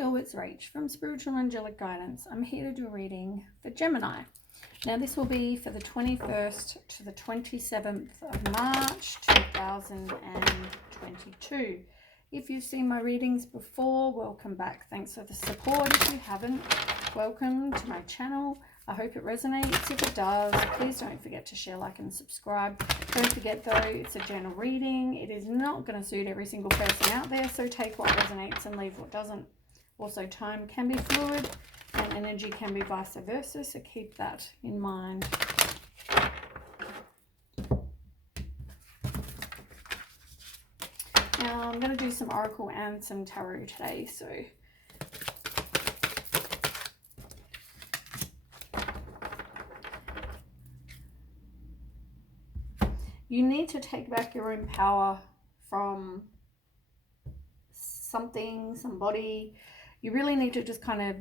Hi all, it's Rach from Spiritual Angelic Guidance. I'm here to do a reading for Gemini. Now this will be for the 21st to the 27th of March 2022. If you've seen my readings before, welcome back. Thanks for the support. If you haven't, welcome to my channel. I hope it resonates. If it does, please don't forget to share, like, and subscribe. Don't forget though, it's a general reading. It is not going to suit every single person out there, so take what resonates and leave what doesn't. Also, time can be fluid and energy can be vice versa, so keep that in mind. Now, I'm going to do some Oracle and some Tarot today, so you need to take back your own power from something, somebody. You really need to just kind of,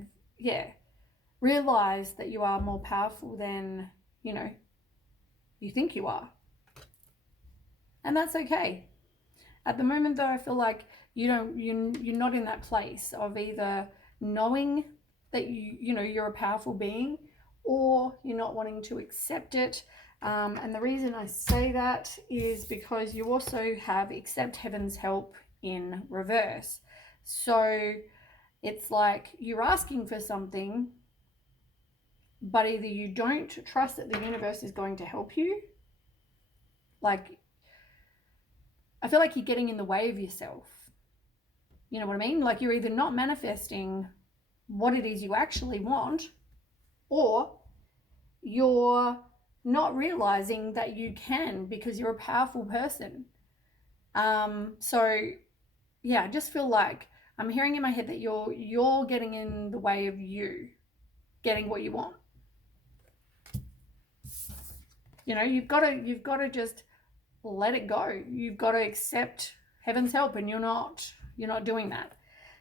realize that you are more powerful than, you think you are. And that's okay. At the moment though, I feel like you're not in that place of either knowing that you're a powerful being, or you're not wanting to accept it. And the reason I say that is because you also have accept heaven's help in reverse. So it's like you're asking for something, but either you don't trust that the universe is going to help you. Like, I feel like you're getting in the way of yourself. You know what I mean? Like, you're either not manifesting what it is you actually want, or you're not realizing that you can because you're a powerful person. So yeah, I just feel like I'm hearing in my head that you're getting in the way of you getting what you want. You've got to just let it go. You've got to accept heaven's help, and you're not doing that.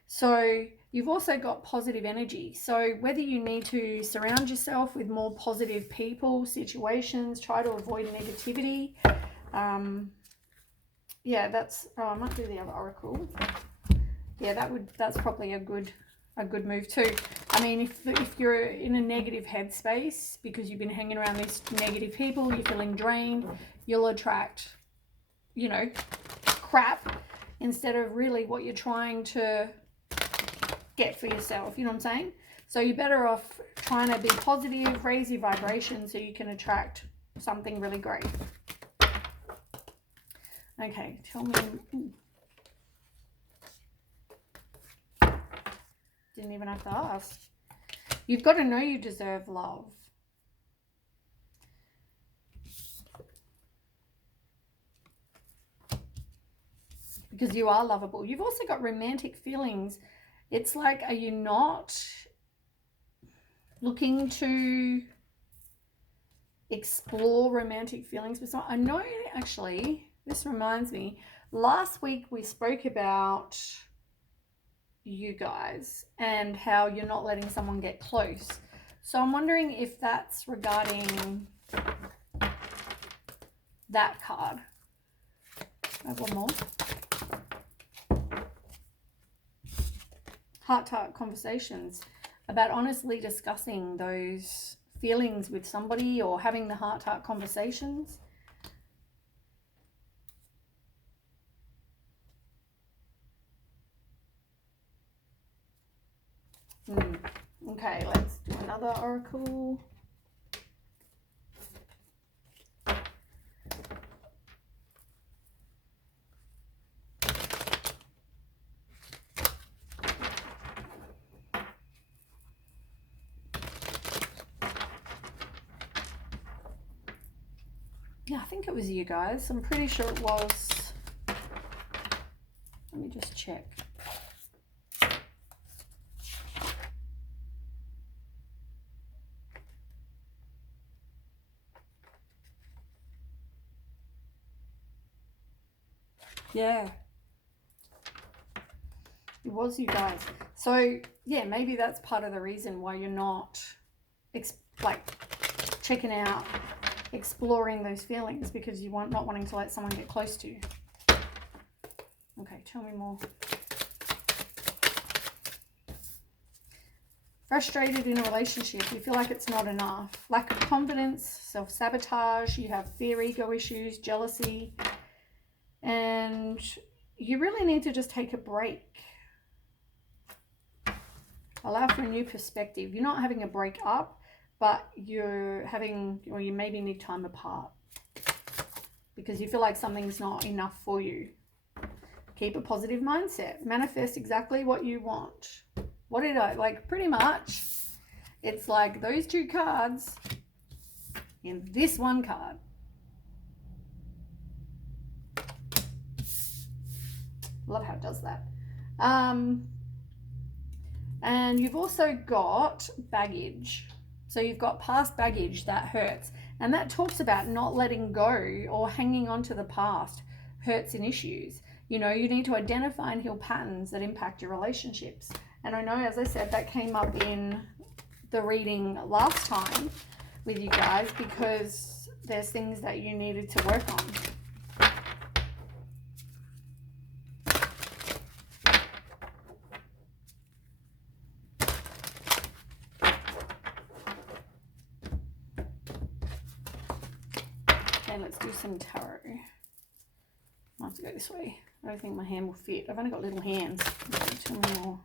So you've also got positive energy. So whether you need to surround yourself with more positive people, situations, try to avoid negativity. I might do the other oracle. Yeah, that's probably a good move too. I mean, if you're in a negative headspace because you've been hanging around these negative people, you're feeling drained, you'll attract, crap instead of really what you're trying to get for yourself. You know what I'm saying? So you're better off trying to be positive, raise your vibration so you can attract something really great. Okay, tell me. Didn't even have to ask. You've got to know you deserve love. Because you are lovable. You've also got romantic feelings. It's like, are you not looking to explore romantic feelings with someone? I know, actually, this reminds me. Last week we spoke about you guys and how you're not letting someone get close. So I'm wondering if that's regarding that card. I have one more. Heart-to-heart conversations, about honestly discussing those feelings with somebody, or having the heart-to-heart conversations. Okay, let's do another oracle. Yeah, I think it was you guys. I'm pretty sure it was. Let me just check. Yeah, it was you guys. So yeah, maybe that's part of the reason why you're not checking out, exploring those feelings, because you not wanting to let someone get close to you. Okay, tell me more. Frustrated in a relationship. You feel like it's not enough. Lack of confidence, self-sabotage. You have fear, ego issues, jealousy. And you really need to just take a break. Allow for a new perspective. You're not having a break up, but you're having, or you maybe need time apart because you feel like something's not enough for you. Keep a positive mindset. Manifest exactly what you want. What did I, like, pretty much, it's like those two cards in this one card. Love how it does that. And you've also got baggage. So you've got past baggage that hurts. And that talks about not letting go or hanging on to the past hurts and issues. You know, you need to identify and heal patterns that impact your relationships. And I know, as I said, that came up in the reading last time with you guys because there's things that you needed to work on. Okay, let's do some tarot. I have to go this way. I don't think my hand will fit. I've only got little hands. Too many more.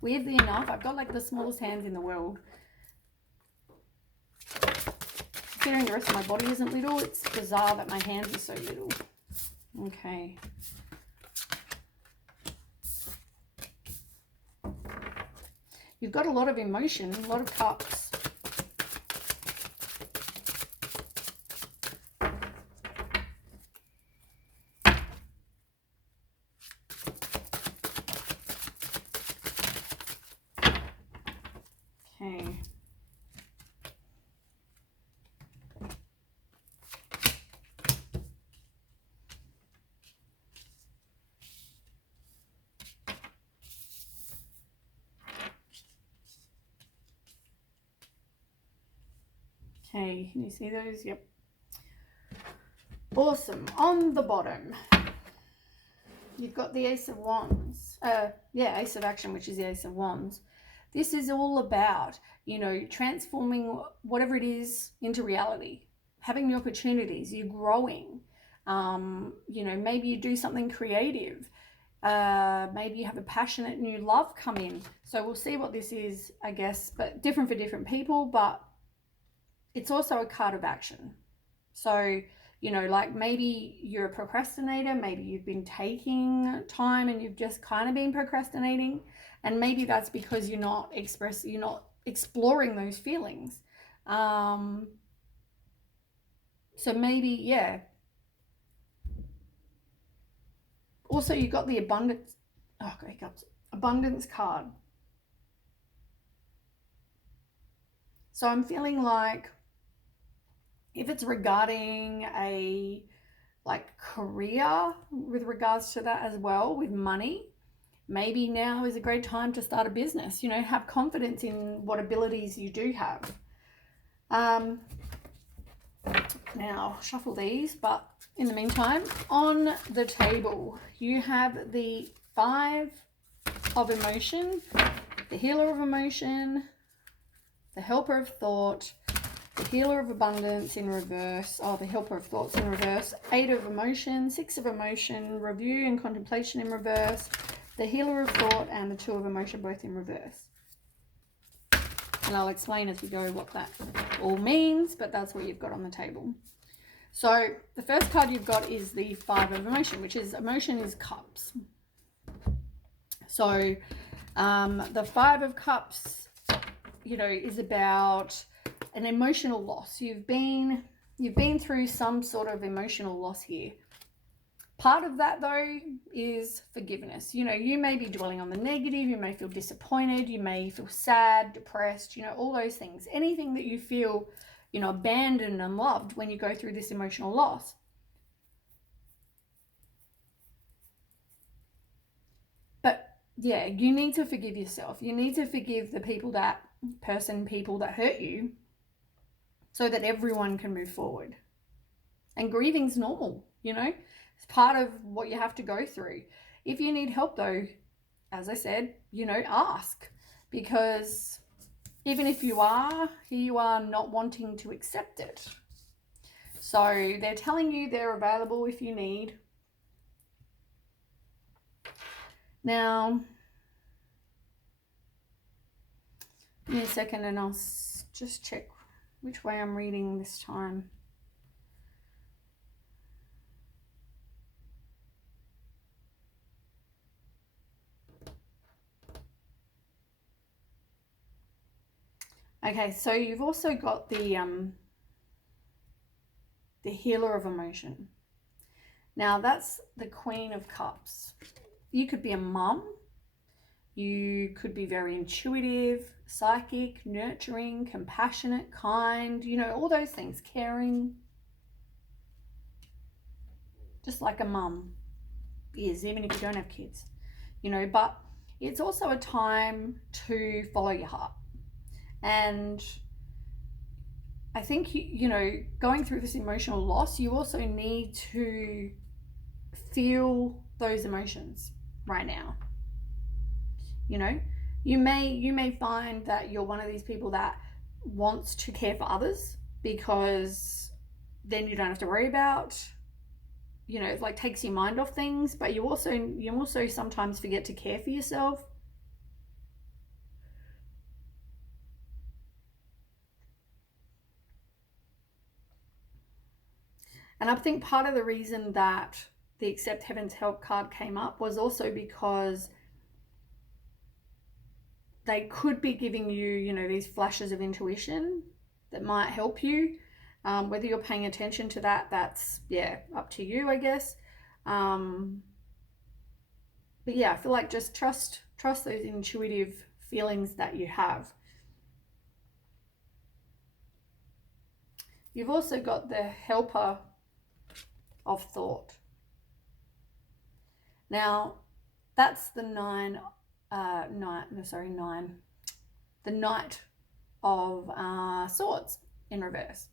Weirdly enough, I've got like the smallest hands in the world. Considering the rest of my body isn't little, it's bizarre that my hands are so little. Okay. You've got a lot of emotion, a lot of cups. Okay. Okay, can you see those? Yep. Awesome. On the bottom, you've got the Ace of Wands. Ace of Action, which is the Ace of Wands. This is all about, you know, transforming whatever it is into reality, having the opportunities, you're growing. You know, maybe you do something creative. Maybe you have a passionate new love come in. So we'll see what this is, I guess, but different for different people, but it's also a card of action. So, you know, like maybe you're a procrastinator, maybe you've been taking time and you've just kind of been procrastinating, and maybe that's because you're not exploring those feelings. So maybe, yeah. Also, you got the abundance card. So I'm feeling like if it's regarding a like career with regards to that as well, with money, maybe now is a great time to start a business. You know, have confidence in what abilities you do have. Now shuffle these, but in the meantime, on the table you have the 5 of emotion, the healer of emotion, the helper of thought, the healer of abundance in reverse, the helper of thoughts in reverse, 8 of emotion, 6 of emotion, review and contemplation in reverse, the healer of thought, and the 2 of emotion, both in reverse. And I'll explain as we go what that all means, but that's what you've got on the table. So the first card you've got is the 5 of emotion, which is emotion is cups. So the 5 of cups, you know, is about an emotional loss. You've been through some sort of emotional loss here. Part of that though is forgiveness. You know, you may be dwelling on the negative, you may feel disappointed, you may feel sad, depressed, you know, all those things. Anything that you feel, you know, abandoned and loved when you go through this emotional loss. But yeah, you need to forgive yourself. You need to forgive the people that hurt you so that everyone can move forward. And grieving's normal. you know? It's part of what you have to go through. If you need help though, as I said, you know, ask. Because even if you are, here you are not wanting to accept it. So they're telling you they're available if you need. Now, give me a second and I'll just check which way I'm reading this time. Okay, so you've also got the healer of emotion. Now that's the Queen of Cups. You could be a mum. You could be very intuitive, psychic, nurturing, compassionate, kind, you know, all those things, caring. Just like a mum is, even if you don't have kids, you know, but it's also a time to follow your heart. And I think, you know, going through this emotional loss, you also need to feel those emotions right now. You know, you may find that you're one of these people that wants to care for others, because then you don't have to worry about, you know, it like takes your mind off things, but you also sometimes forget to care for yourself. And I think part of the reason that the Accept Heaven's Help card came up was also because they could be giving you, you know, these flashes of intuition that might help you. Whether you're paying attention to that, that's, yeah, up to you, I guess. But yeah, I feel like just trust those intuitive feelings that you have. You've also got the Helper of Thought. Now, that's the nine. The Knight of Swords in reverse.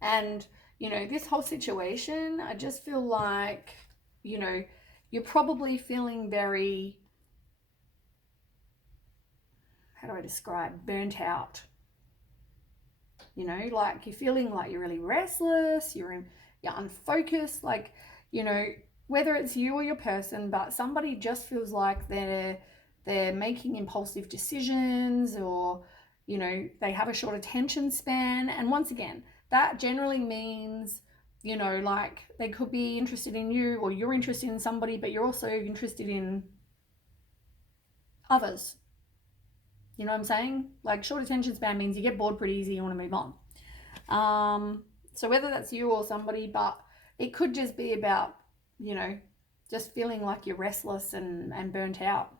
And, you know, this whole situation, I just feel like, you know, you're probably feeling very, how do I describe, burnt out. You know, like you're feeling like you're really restless, you're unfocused, like, you know, whether it's you or your person, but somebody just feels like they're making impulsive decisions, or, you know, they have a short attention span. And once again, that generally means, you know, like they could be interested in you, or you're interested in somebody, but you're also interested in others. You know what I'm saying? Like short attention span means you get bored pretty easy, you want to move on. So whether that's you or somebody, but it could just be about, you know, just feeling like you're restless and burnt out.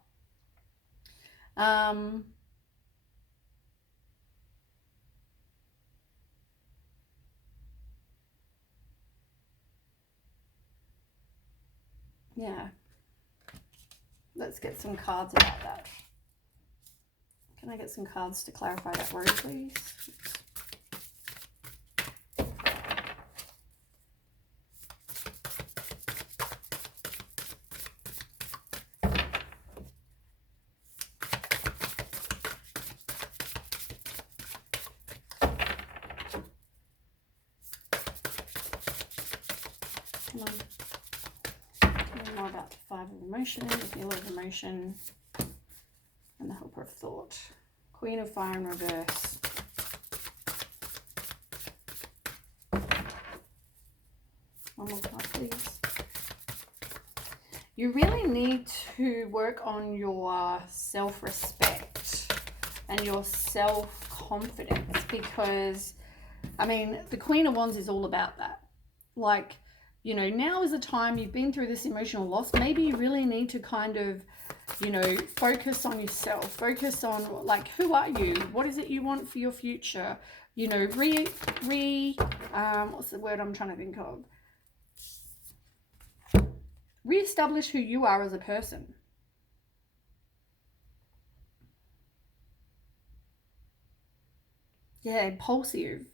Yeah. Let's get some cards about that. Can I get some cards to clarify that word, please? Come on. Tell me more about the Five of Emotion, the Healer of Emotion, and the Helper of Thought. Queen of Fire in reverse. One more card, please. You really need to work on your self-respect and your self-confidence, because, I mean, the Queen of Wands is all about that. Like, you know, now is the time, you've been through this emotional loss. Maybe you really need to kind of, you know, focus on yourself. Focus on, like, who are you? What is it you want for your future? You know, what's the word I'm trying to think of? Reestablish who you are as a person. Yeah, impulsive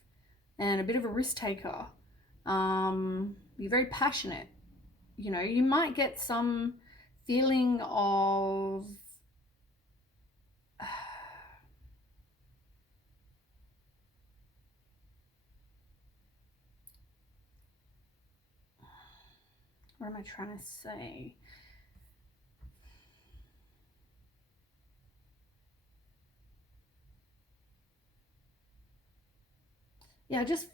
and a bit of a risk taker. You're very passionate. You know, you might get some feeling of what am I trying to say? Yeah, just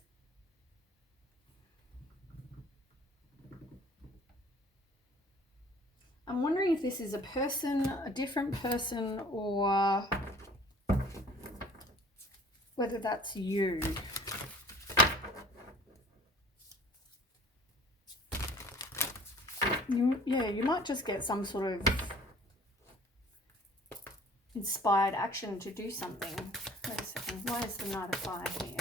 I'm wondering if this is a person, a different person, or whether that's you. You might just get some sort of inspired action to do something. Wait a second. Why is the Knight of Fire here?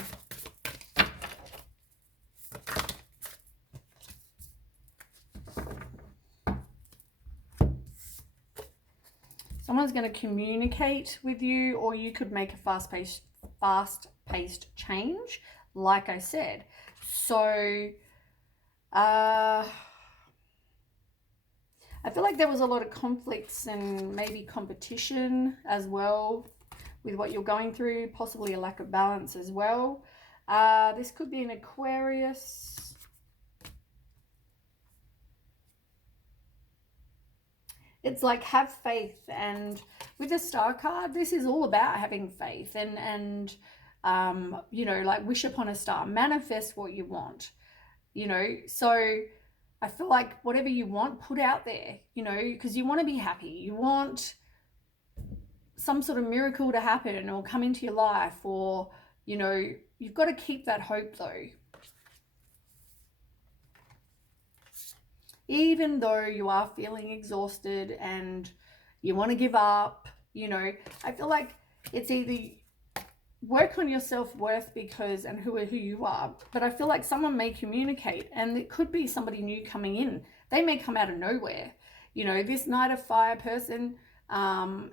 Someone's going to communicate with you, or you could make a fast-paced change, like I said. So, I feel like there was a lot of conflicts and maybe competition as well with what you're going through, possibly a lack of balance as well. This could be an Aquarius. It's like have faith, and with the Star card, this is all about having faith and you know, like wish upon a star, manifest what you want, you know. So I feel like whatever you want, put out there, you know, because you want to be happy. You want some sort of miracle to happen or come into your life, or, you know, you've got to keep that hope though. Even though you are feeling exhausted and you want to give up, you know, I feel like it's either work on your self-worth because and who you are, but I feel like someone may communicate, and it could be somebody new coming in. They may come out of nowhere. You know, this Knight of Fire person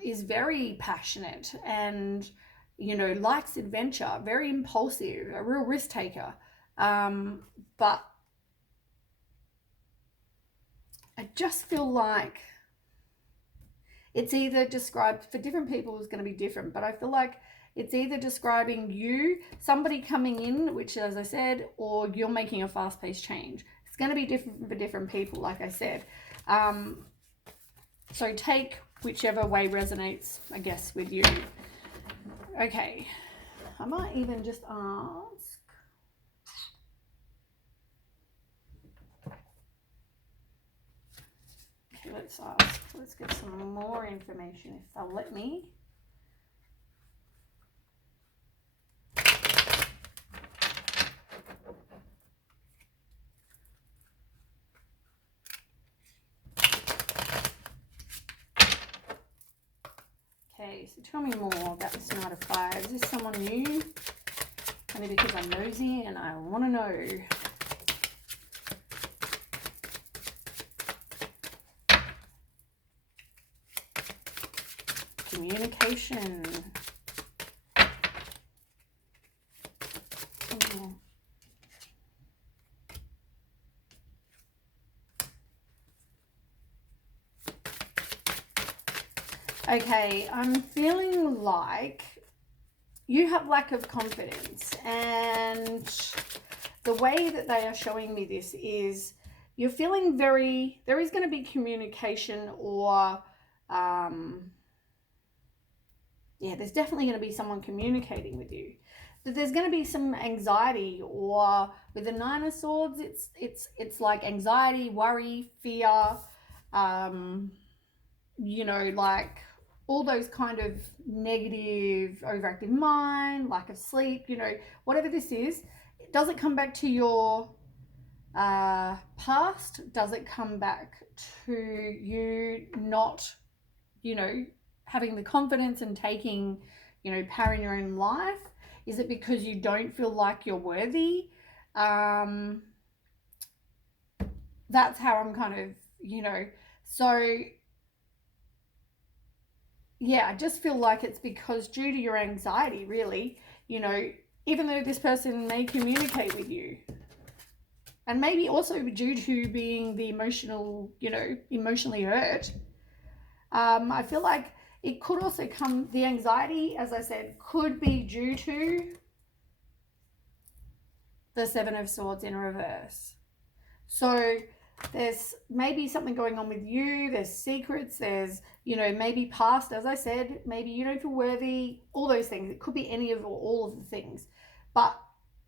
is very passionate and, you know, likes adventure, very impulsive, a real risk taker. But I just feel like it's either described for different people is going to be different, but I feel like it's either describing you, somebody coming in, which, as I said, or you're making a fast-paced change. It's going to be different for different people, like I said. So take whichever way resonates, I guess, with you. Okay. I might even just ask. Okay, let's ask. Let's get some more information if they'll let me. Okay, so tell me more about this Knight of Fire. Is this someone new? Only because I'm nosy and I want to know. Communication. Oh. Okay, I'm feeling like you have lack of confidence, and the way that they are showing me this is you're feeling there is going to be communication, or yeah, there's definitely going to be someone communicating with you. But there's going to be some anxiety, or with the Nine of Swords, it's like anxiety, worry, fear, you know, like all those kind of negative, overactive mind, lack of sleep, you know, whatever this is. Does it come back to your past? Does it come back to you not, you know, having the confidence and taking, you know, power in your own life? Is it because you don't feel like you're worthy? That's how I'm kind of, you know, so yeah, I just feel like it's because due to your anxiety, really, you know, even though this person may communicate with you, And maybe also due to being the emotionally hurt. I feel like it could also come, the anxiety, as I said, could be due to the Seven of Swords in reverse. So there's maybe something going on with you, there's secrets, there's, maybe past, as I said, maybe you don't feel worthy, all those things. It could be any of all of the things. But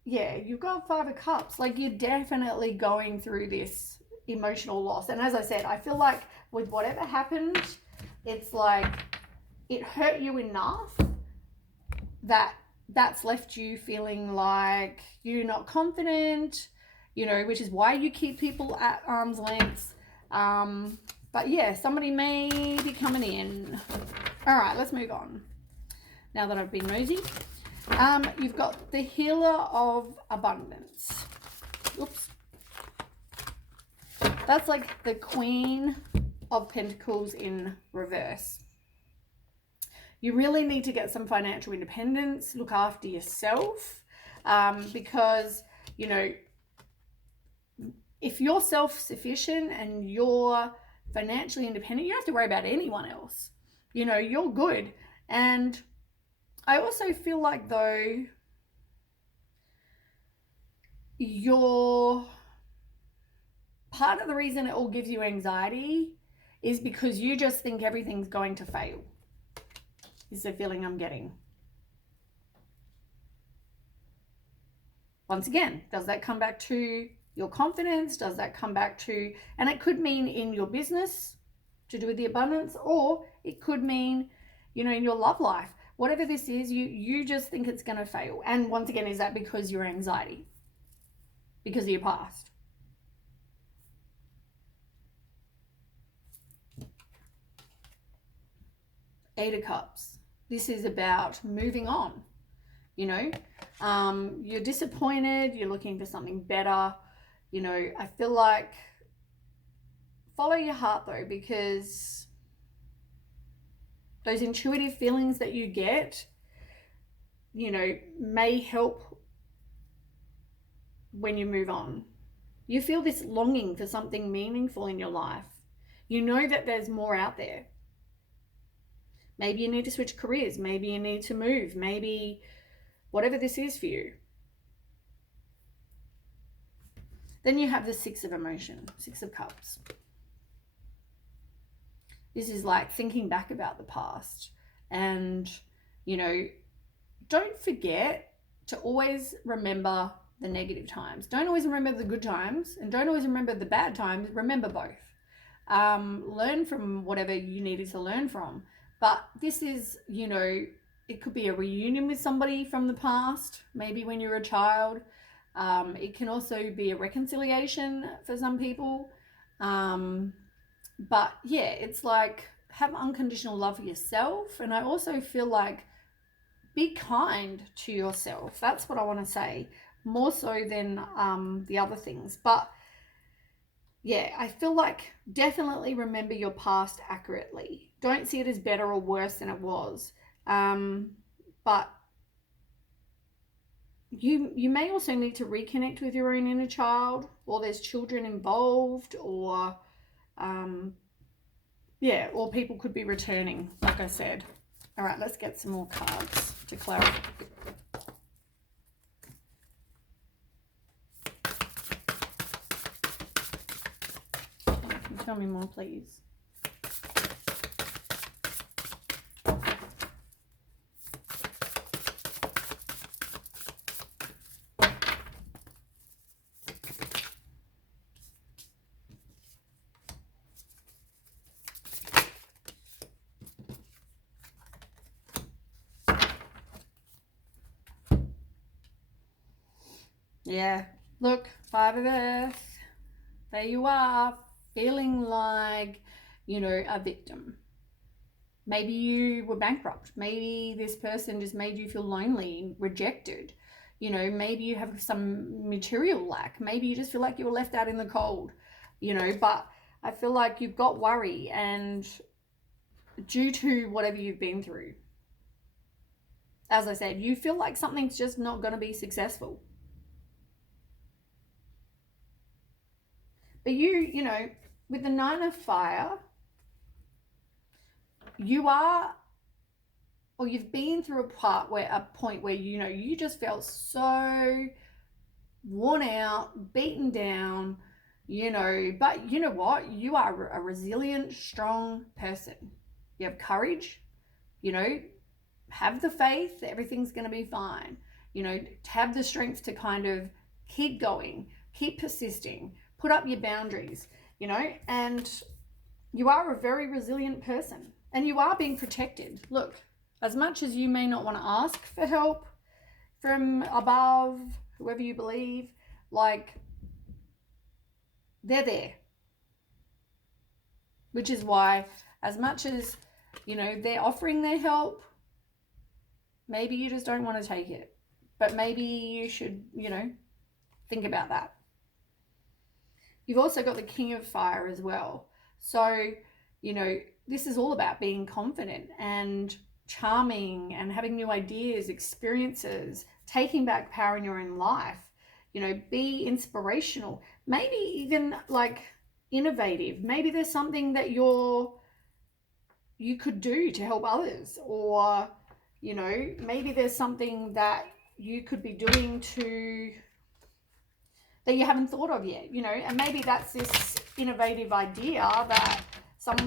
yeah, you've got Five of Cups. Like, you're definitely going through this emotional loss. And as I said, I feel like with whatever happened, it's like it hurt you enough that that's left you feeling like you're not confident, which is why you keep people at arm's length. But yeah, somebody may be coming in. All right, let's move on. Now that I've been nosy, you've got the Healer of Abundance. Oops. That's like the Queen of Pentacles in reverse. You really need to get some financial independence, look after yourself, because, if you're self-sufficient and you're financially independent, you don't have to worry about anyone else. You're good. And I also feel like, though, part of the reason it all gives you anxiety is because you just think everything's going to fail, is the feeling I'm getting. Once again, does that come back to your confidence? Does that come back to, and it could mean in your business to do with the abundance, or it could mean, in your love life. Whatever this is, you just think it's going to fail. And once again, is that because your anxiety? Because of your past? Eight of Cups. This is about moving on. You're disappointed, you're looking for something better. I feel like follow your heart, though, because those intuitive feelings that you get, may help when you move on. You feel this longing for something meaningful in your life. You know that there's more out there. Maybe you need to switch careers. Maybe you need to move. Maybe whatever this is for you. Then you have the Six of Emotion, Six of Cups. This is like thinking back about the past. And, don't forget to always remember the negative times. Don't always remember the good times, and don't always remember the bad times. Remember both. Learn from whatever you needed to learn from. But this is, it could be a reunion with somebody from the past, maybe when you were a child. It can also be a reconciliation for some people. But yeah, it's like, have unconditional love for yourself. And I also feel like be kind to yourself. That's what I want to say, more so than the other things. But yeah, I feel like definitely remember your past accurately. Don't see it as better or worse than it was. But you may also need to reconnect with your own inner child, or there's children involved, or or people could be returning, like I said. All right, let's get some more cards to clarify. Can you tell me more, please? Yeah, look, Five of Earth. There you are, feeling like, a victim. Maybe you were bankrupt. Maybe this person just made you feel lonely, rejected. Maybe you have some material lack. Maybe you just feel like you were left out in the cold, but I feel like you've got worry, and due to whatever you've been through, as I said, you feel like something's just not going to be successful. But you know, with the Nine of Fire, you are, or you've been through a point where, you know, you just felt so worn out, beaten down, you know, but you know what? You are a resilient, strong person. You have courage, you know, have the faith that everything's going to be fine, you know, have the strength to kind of keep going, keep persisting, put up your boundaries, you know, and you are a very resilient person and you are being protected. Look, as much as you may not want to ask for help from above, whoever you believe, like, they're there. Which is why, as much as, you know, they're offering their help, maybe you just don't want to take it. But maybe you should, you know, think about that. You've also got the King of Fire as well. So, you know, this is all about being confident and charming and having new ideas, experiences, taking back power in your own life. You know, be inspirational, maybe even like innovative. Maybe there's something that you could do to help others, or, you know, maybe there's something that you could be doing that you haven't thought of yet, you know, and maybe that's this innovative idea that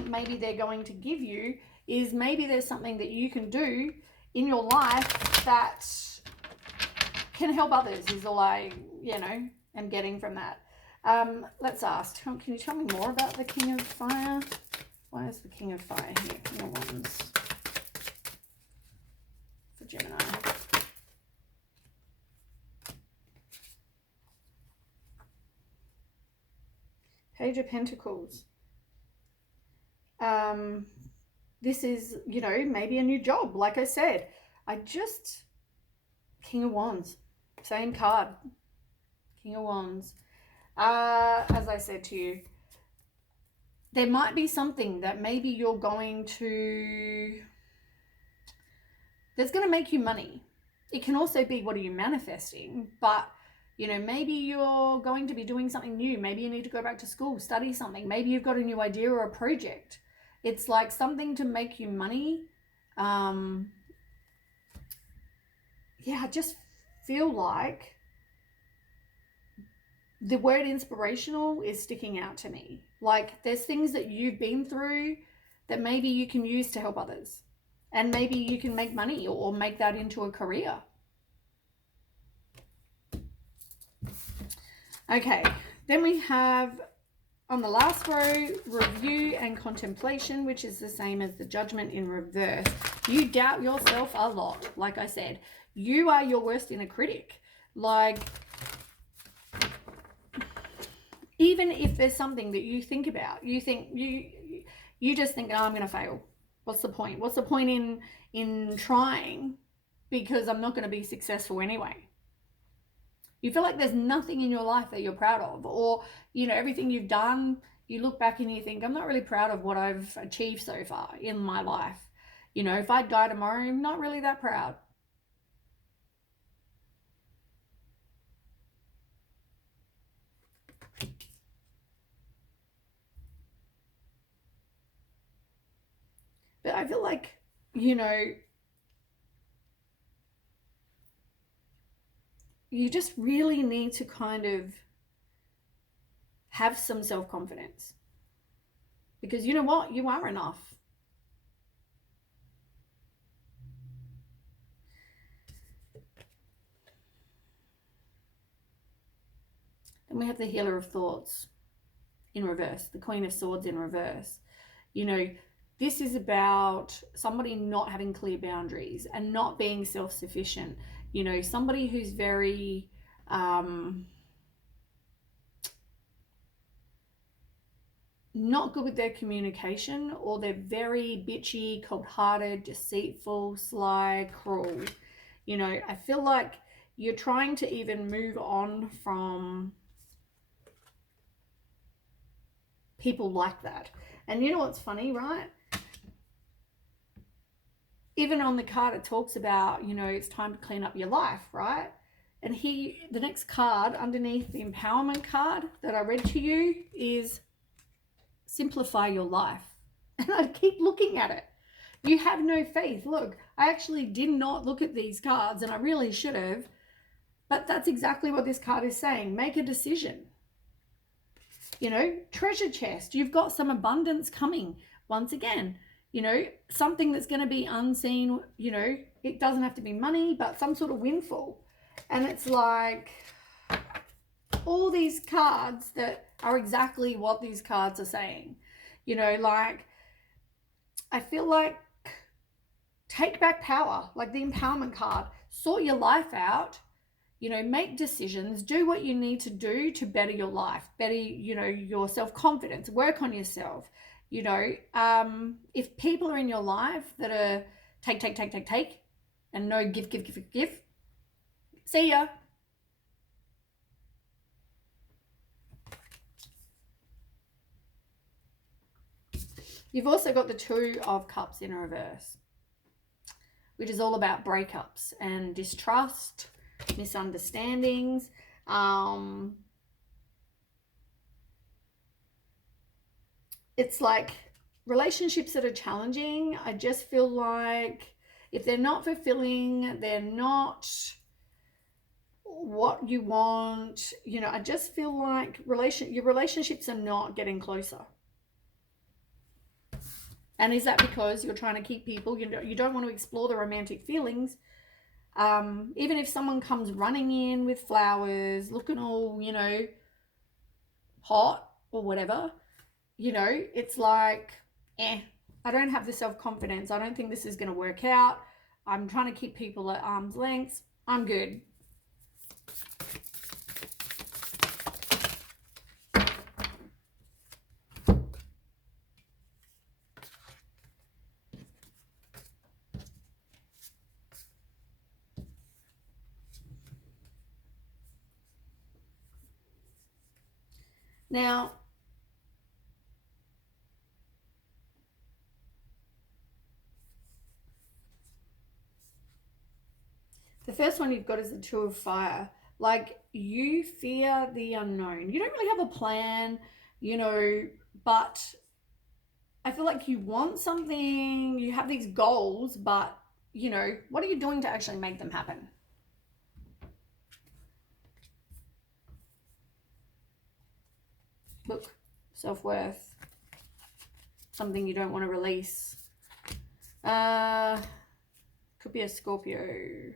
maybe they're going to give you, is maybe there's something that you can do in your life that can help others, is all I, you know, am getting from that. Let's ask, can you tell me more about the King of Fire? Why is the King of Fire here? King of Wands for Gemini. Page of Pentacles. This is, you know, maybe a new job. Like I said, King of Wands, same card, King of Wands. As I said to you, there might be something that maybe you're going to, that's going to make you money. It can also be, what are you manifesting? But, you know, maybe you're going to be doing something new. Maybe you need to go back to school, study something. Maybe you've got a new idea or a project. It's like something to make you money. Yeah, I just feel like the word inspirational is sticking out to me. Like, there's things that you've been through that maybe you can use to help others. And maybe you can make money or make that into a career. Okay, then we have on the last row, review and contemplation, which is the same as the Judgment in reverse. You doubt yourself a lot. Like I said, you are your worst inner critic. Like, even if there's something that you think about, you just think, oh, I'm going to fail. What's the point? What's the point in trying? Because I'm not going to be successful anyway. You feel like there's nothing in your life that you're proud of, or, you know, everything you've done, you look back and you think, I'm not really proud of what I've achieved so far in my life. You know, if I die tomorrow, I'm not really that proud. But I feel like, you know, you just really need to kind of have some self-confidence, because you know what? You are enough. Then we have the Healer of Thoughts in reverse, the Queen of Swords in reverse. You know, this is about somebody not having clear boundaries and not being self-sufficient. You know, somebody who's very not good with their communication, or they're very bitchy, cold-hearted, deceitful, sly, cruel. You know, I feel like you're trying to even move on from people like that. And you know what's funny, right? Even on the card, it talks about, you know, it's time to clean up your life, right? And the next card underneath the empowerment card that I read to you is simplify your life. And I keep looking at it. You have no faith. Look, I actually did not look at these cards, and I really should have. But that's exactly what this card is saying. Make a decision. You know, treasure chest. You've got some abundance coming. Once again, you know, something that's going to be unseen. You know, it doesn't have to be money, but some sort of windfall. And it's like all these cards that are exactly what these cards are saying. You know, like, I feel like take back power, like the empowerment card. Sort your life out. You know, make decisions, do what you need to do to better your life, better, you know, your self-confidence, work on yourself. You know, if people are in your life that are take, and no give, see ya. You've also got the Two of Cups in reverse, which is all about breakups and distrust, misunderstandings. It's like relationships that are challenging. I just feel like if they're not fulfilling, they're not what you want. You know, I just feel like your relationships are not getting closer. And is that because you're trying to keep people, you know, you don't want to explore the romantic feelings? Even if someone comes running in with flowers, looking all, you know, hot or whatever, you know, it's like, I don't have the self-confidence. I don't think this is going to work out. I'm trying to keep people at arm's length. I'm good. Now, the first one you've got is the Two of Fire. Like, you fear the unknown. You don't really have a plan, you know, but I feel like you want something, you have these goals, but, you know, what are you doing to actually make them happen? Look, self-worth, something you don't want to release. Could be a Scorpio.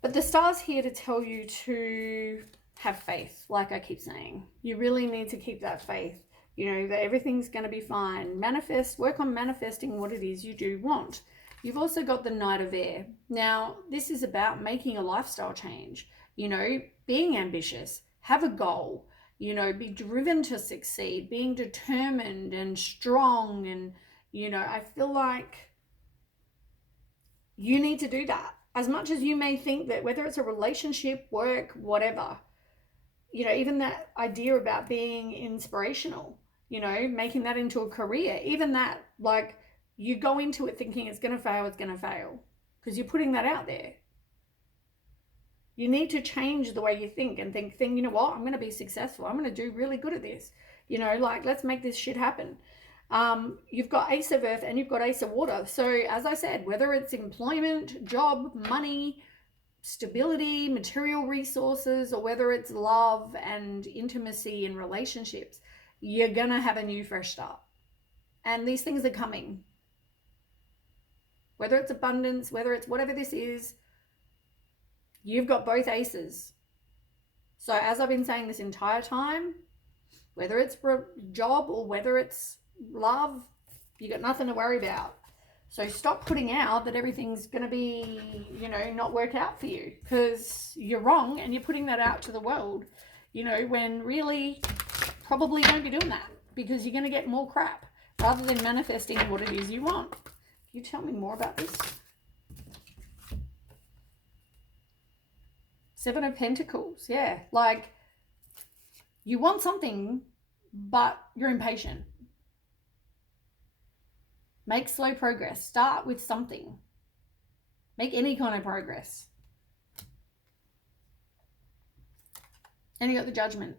But the star's here to tell you to have faith, like I keep saying. You really need to keep that faith, you know, that everything's going to be fine. Manifest, work on manifesting what it is you do want. You've also got the Knight of Air. Now, this is about making a lifestyle change, you know, being ambitious, have a goal, you know, be driven to succeed, being determined and strong. And, you know, I feel like you need to do that. As much as you may think that, whether it's a relationship, work, whatever, you know, even that idea about being inspirational, you know, making that into a career, even that, like, you go into it thinking it's going to fail because you're putting that out there. You need to change the way you think and think, you know what, I'm going to be successful. I'm going to do really good at this. You know, like, let's make this shit happen. You've got Ace of Earth and you've got Ace of Water. So as I said, whether it's employment, job, money, stability, material resources, or whether it's love and intimacy in relationships, you're going to have a new fresh start. And these things are coming. Whether it's abundance, whether it's whatever this is, you've got both aces. So as I've been saying this entire time, whether it's for a job or whether it's love, you got nothing to worry about. So stop putting out that everything's going to be, you know, not work out for you, because you're wrong and you're putting that out to the world, you know, when really probably won't be doing that, because you're going to get more crap rather than manifesting what it is you want. Can you tell me more about this? Seven of Pentacles. Yeah, like, you want something, but you're impatient. Make slow progress. Start with something. Make any kind of progress. And you got the Judgment.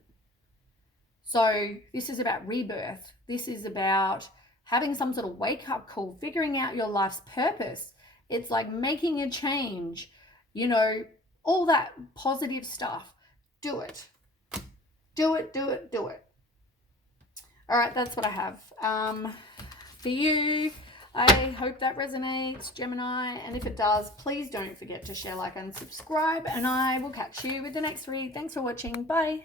So this is about rebirth. This is about having some sort of wake-up call, figuring out your life's purpose. It's like making a change, you know, all that positive stuff. Do it. Do it, do it, do it. All right, that's what I have for you. I hope that resonates, Gemini. And if it does, please don't forget to share, like, and subscribe. And I will catch you with the next read. Thanks for watching. Bye.